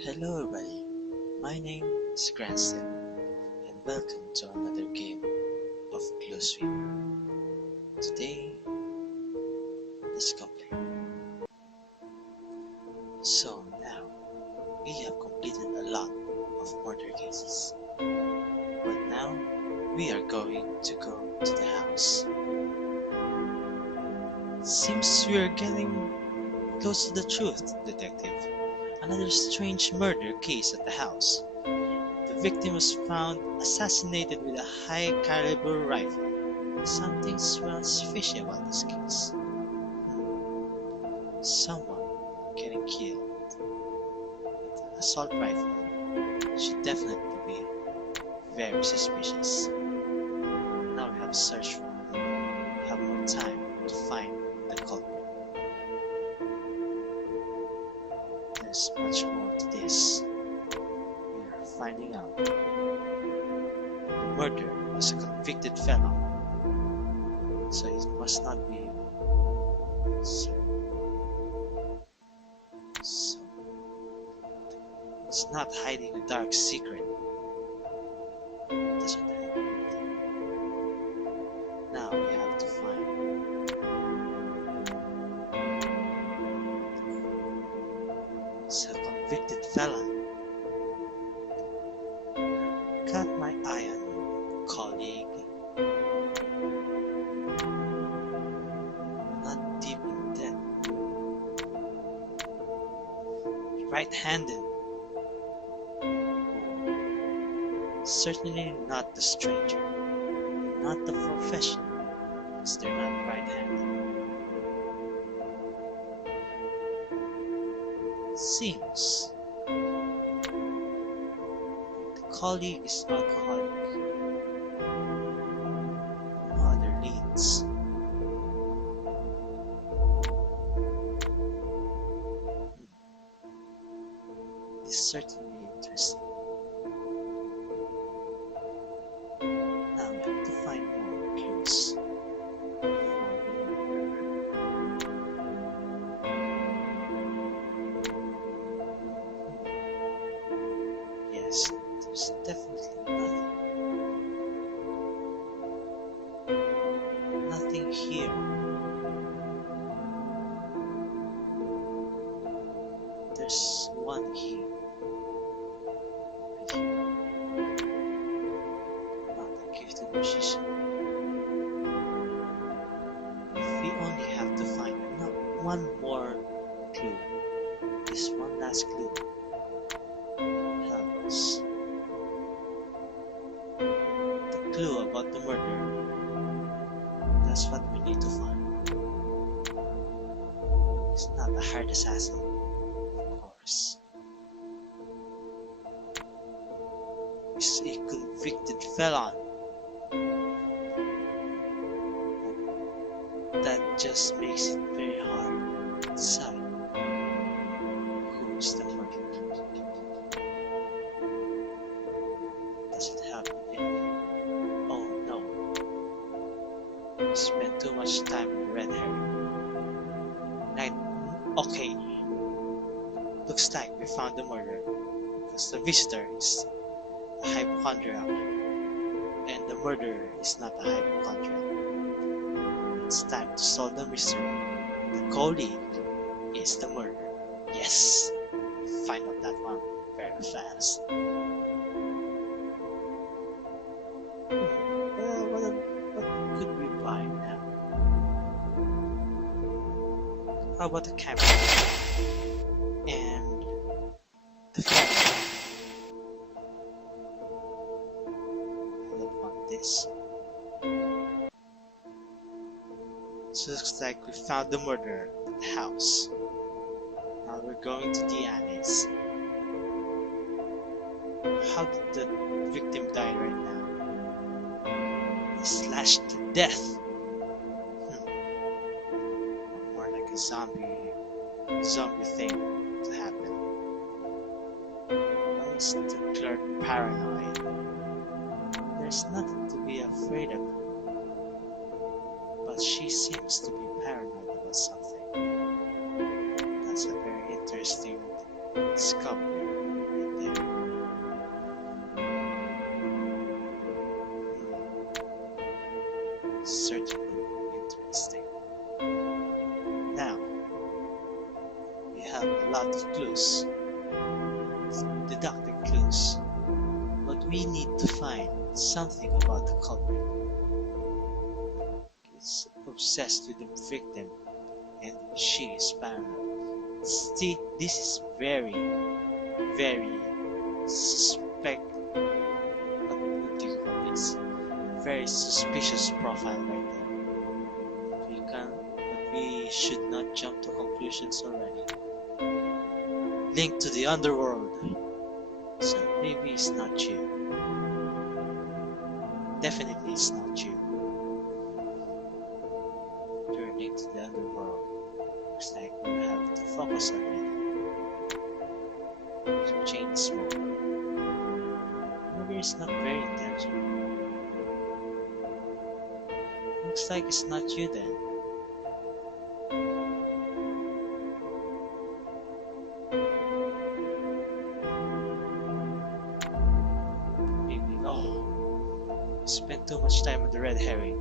Hello everybody, my name is Granzteel and welcome to another game of Cluesweeper. Today, let's go play. So now, we have completed a lot of murder cases, but now we are going to go to the house. It seems we are getting close to the truth, detective. Another strange murder case at the house. The victim was found assassinated with a high-caliber rifle. Something smells fishy about this case. Someone getting killed with an assault rifle should definitely be very suspicious. Now we have search warrant. We have more time to find the culprit. There's much more to this. We are finding out. The murderer was a convicted felon, so it must not be so. It's not hiding a dark secret. It doesn't have anything. Now we have to find. It's a convicted felon. Got my eye on you, colleague. Not deep in debt. Right-handed. Certainly not the stranger, not the professional, as they're not right-handed. Seems the colleague is alcoholic. No other leads. This is certainly interesting. Now we have to find more clues for the murderer. Yes, there's definitely nothing. Nothing here. There's one here. Right here. Not a gifted musician. If we only have to find one more clue, this one last clue helps. The clue about the murderer. That's what we need to find. He's not a hard assassin, of course. He's a convicted felon. That just makes it very hard to decide who's the murderer. Does it have anything? Oh no. We spent too much time in the red herring. Okay. Looks like we found the murderer. Because the visitor is a hypochondriac. And the murderer is not a hypochondriac. It's time to solve the mystery. The colleague is the murderer. Yes! Find out that one very fast. What could we buy now? How about the camera? And the phone? I don't want this. So it looks like we found the murderer at the house. Now we're going to the annex. How did the victim die right now? He's slashed to death. More like a zombie thing to happen. Why is the clerk paranoid? There's nothing to be afraid of. But she seems to be paranoid about something. That's a very interesting discovery. lot of clues, deductive clues, but we need to find something about the culprit. He's obsessed with the victim, and she is paranoid. See, this is very, very suspect. What do you call this? Very suspicious profile right there. But we should not jump to conclusions already. Link to the underworld. So maybe it's not you. Definitely it's not you. You're linked to the underworld. Looks like you have to focus already. So chain smoke. Maybe it's not very intelligent. Looks like it's not you then. Maybe, oh, spent too much time on the red herring.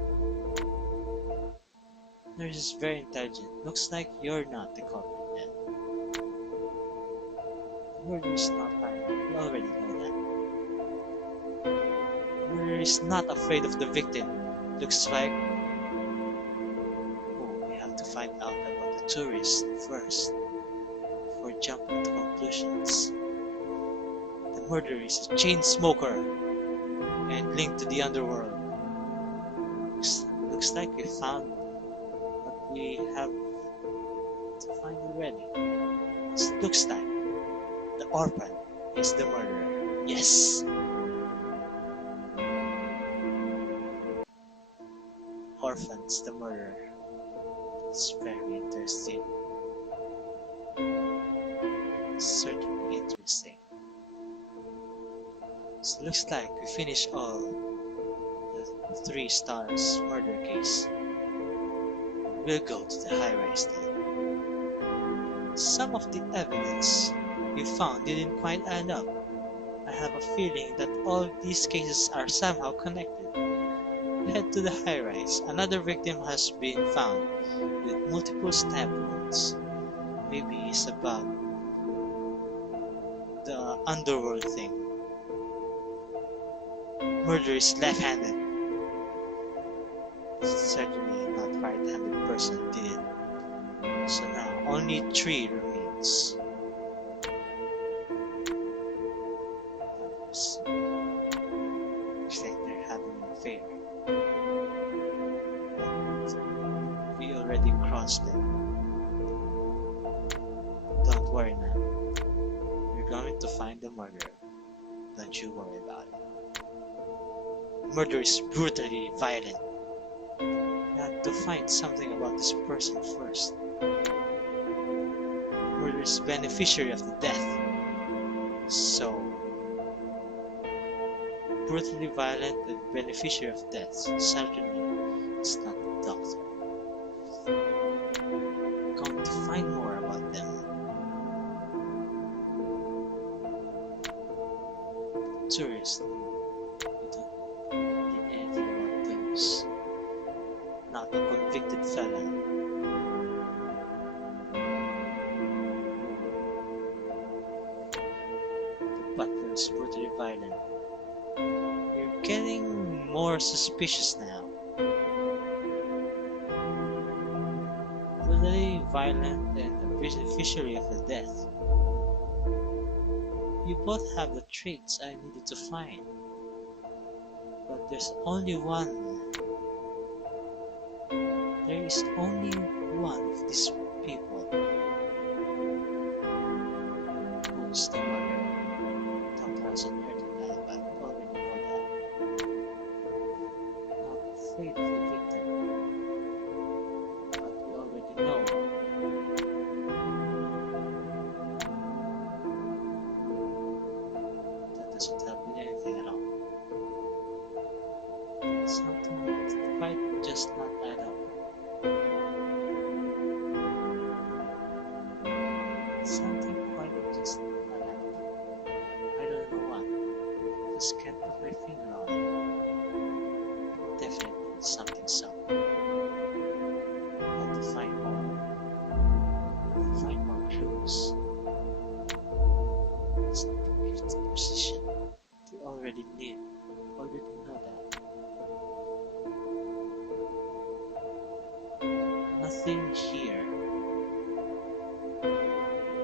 Nurse is very intelligent. Looks like you're not the culprit then. The murderer is not paranoid. We already know that. The murderer is not afraid of the victim. Looks like... oh, we have to find out about the tourist first before jumping to conclusions. The murderer is a chain smoker and linked to the underworld. Looks like we found what we have to find already. It looks like the orphan is the murderer. Yes! Orphan's the murderer. It's very interesting. Certainly interesting. So looks like we finished all the 3 stars murder case. We'll go to the high-rise then. Some of the evidence we found didn't quite add up. I have a feeling that all these cases are somehow connected. Head to the high-rise. Another victim has been found with multiple stab wounds. Maybe it's about the underworld thing. Murder is left-handed. Certainly not right-handed person did it. So now only 3 remains. Looks like they're having an affair. We already crossed them. Don't worry, man. We're going to find the murderer. Don't you worry about it. Murder is brutally violent. We have to find something about this person first. Murder is beneficiary of the death. So, brutally violent and beneficiary of death. Certainly, it's not the doctor. Going to find more about them. Tourists. We don't need anything about those. Not a convicted felon. The butler is brutally violent. We're getting more suspicious now. Brutally violent and the beneficiary of the death. You both have the traits I needed to find. But there's only one. There is only one of these people. Who is the murderer? Doctor hasn't heard of that, but we already know that. Not afraid of the victim. But we already know. That doesn't help with anything at all. Something that might just not add up. Something quite just not add up. I don't know what. Just can't put my finger on it. Definitely something somewhere. I have to find more. Find more clues. position. We already know that. Nothing here.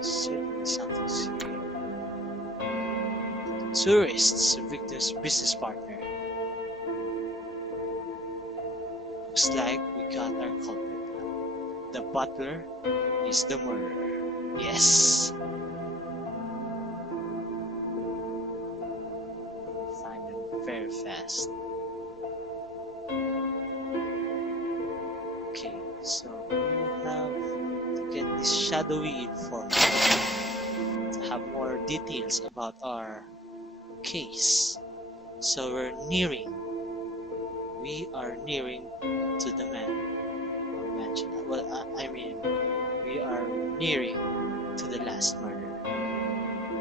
Certainly something's here. The tourist's victim's business partner. Looks like we got our culprit. The butler is the murderer. Yes! Find them very fast. Okay, so we have to get this shadowy informant to have more details about our case. So we are nearing to the mansion. Well, I mean, we are nearing to the last murder.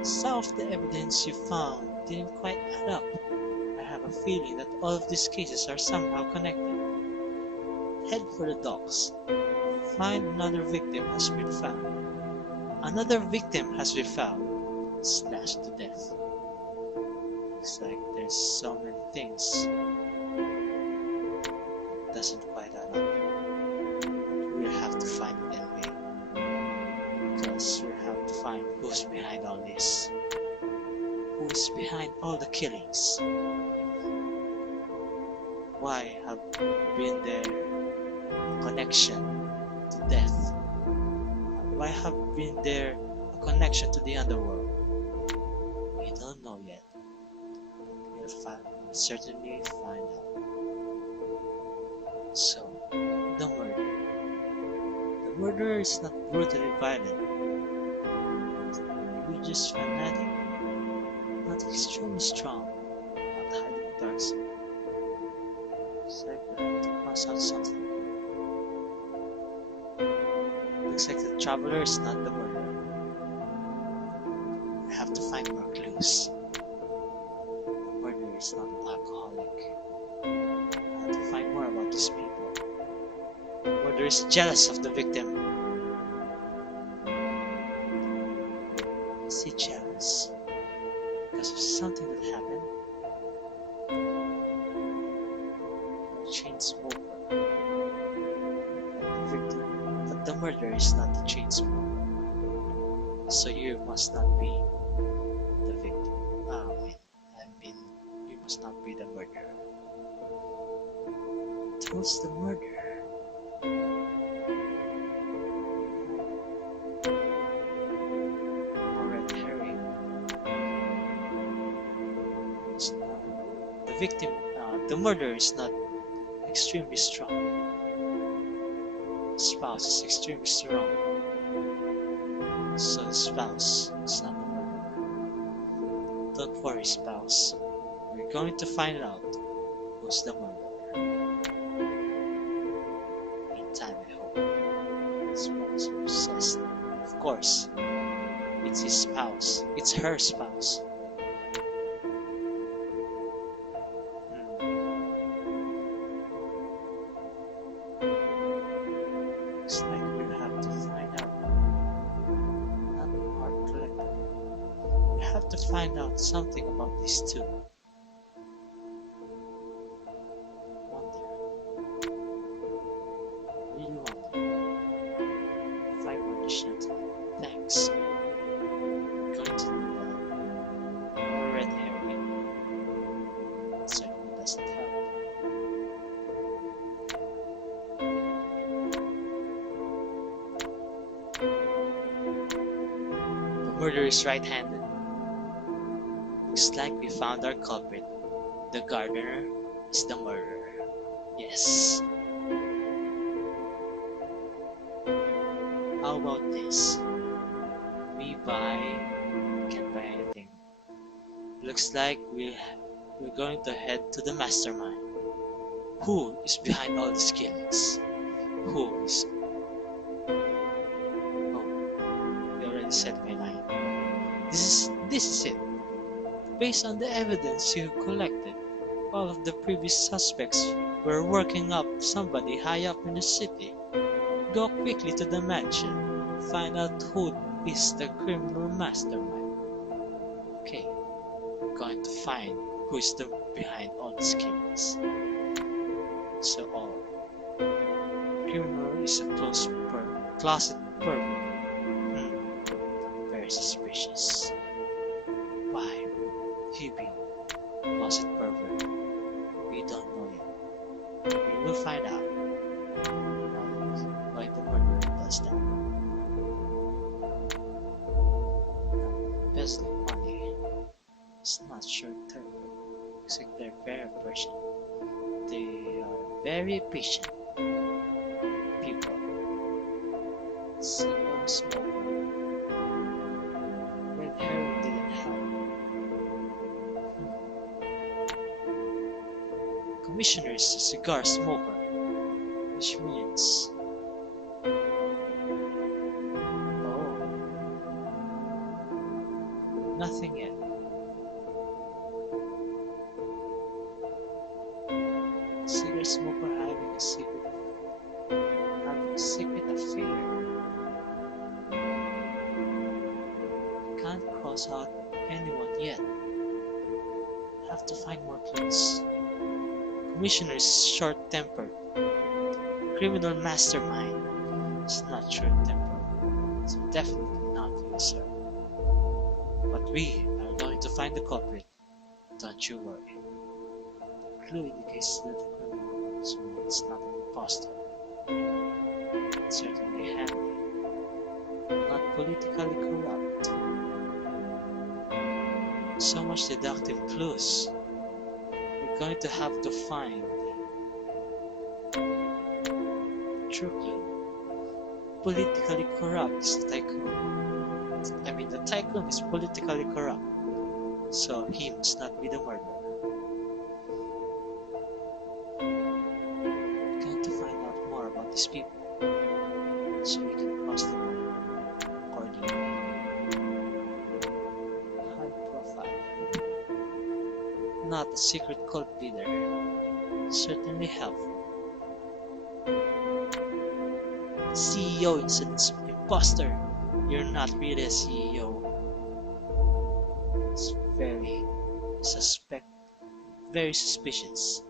Some of the evidence you found didn't quite add up. I have a feeling that all of these cases are somehow connected. Head for the docks. Find another victim has been found. Another victim has been found. Slashed to death. Looks like there's so many things. It doesn't quite add up. We'll have to find it anyway. Because we'll have to find who's behind all this. Who's behind all the killings? Why have been there a connection to death? Why have been there a connection to the underworld? We don't know yet. We'll certainly find out. So, the murder. The murderer is not brutally violent. Maybe just fanatic. Not extremely strong. Not hiding the dark side. Looks like we have to pass out something. Looks like the traveler is not the murderer. We have to find more clues. The murderer is not an alcoholic. We have to find more about these people. The murderer is jealous of the victim. Is he jealous? Because of something that happened? Chain smoker. The victim. But the murderer is not the chain smoker. So you must not be the victim. You must not be the murderer. Who's the murderer? Red herring. The victim, the murderer is not extremely strong. The spouse is extremely strong. So the spouse is not the murderer. Don't worry, spouse. We're going to find out who's the murderer. Meantime, I hope the spouse is obsessed. Of course, it's his spouse. It's her spouse. Looks like we'll have to find out. Not art collector. We have to find out something about these two. Wonder. Really wonder. 500 shuttle. Thanks. Going to do that. More red herring. That certainly doesn't help. The murderer is right-handed. Looks like we found our culprit. The gardener is the murderer. Yes. How about this? We can't buy anything. Looks like we're going to head to the mastermind. Who is behind all these killings? Who is... Oh, we already said my line. This is it. Based on the evidence you collected, all of the previous suspects were working up somebody high up in the city. Go quickly to the mansion. Find out who is the criminal mastermind. Okay, we're going to find who is behind all these killings. So criminal is a closet pervert. Very suspicious. Why he be closet pervert? We don't know yet. We will find out why the murderer does that. Embezzling money is not short-term. Looks like they're very patient. They are very patient people. Cigar smoker. Red heroin didn't help. Commissioner is a cigar smoker, which means nothing yet. Cigar smoker having a secret affair. Can't cross out anyone yet. Have to find more clues. Commissioner is short-tempered. Criminal mastermind is not short-tempered, so definitely not you, sir. But we are going to find the culprit. Don't you worry. Clue indicates that the criminal is not an imposter. It's certainly handy, not politically corrupt. So much deductive clues. We're going to have to find true clue. Politically corrupt is the tycoon. I mean, the tycoon is politically corrupt, so he must not be the murderer. We're going to find out more about these people, so we can cross them out accordingly. High profile. Not a secret cult leader. Certainly helpful. CEO is an imposter. You're not really a CEO. It's very suspicious.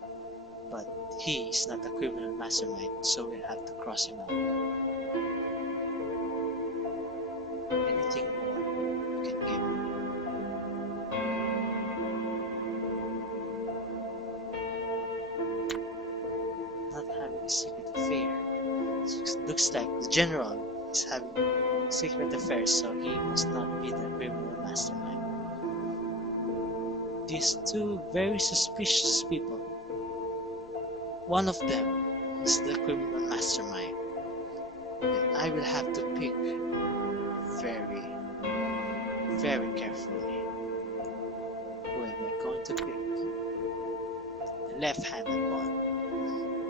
But he is not a criminal mastermind, so we have to cross him out. Anything more you can give me? Not having a secret affair. Looks like the general is having secret affairs, so he must not be the criminal mastermind. These two very suspicious people. One of them is the criminal mastermind, and I will have to pick very, very carefully. Who am I going to pick? The left-handed one.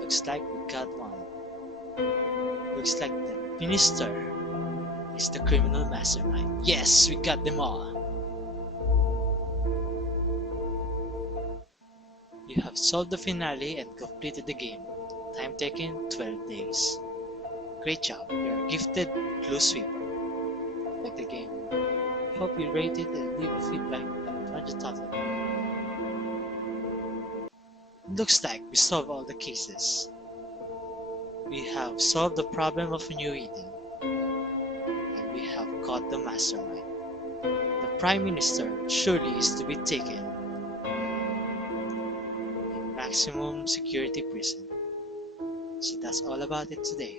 Looks like we got one. Looks like the minister is the criminal mastermind. Yes, we got them all. You have solved the finale and completed the game. Time taken 12 days. Great job, you're gifted Cluesweeper. Like the game. Hope you rate it and leave a feedback on your thoughts. Looks like we solved all the cases. We have solved the problem of New Eden. And we have caught the mastermind. The Prime Minister surely is to be taken in maximum security prison. So that's all about it today.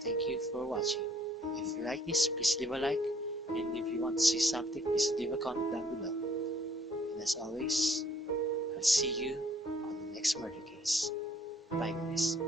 Thank you for watching. If you like this, please leave a like. And if you want to see something, please leave a comment down below. And as always, I'll see you on the next murder case. Bye guys.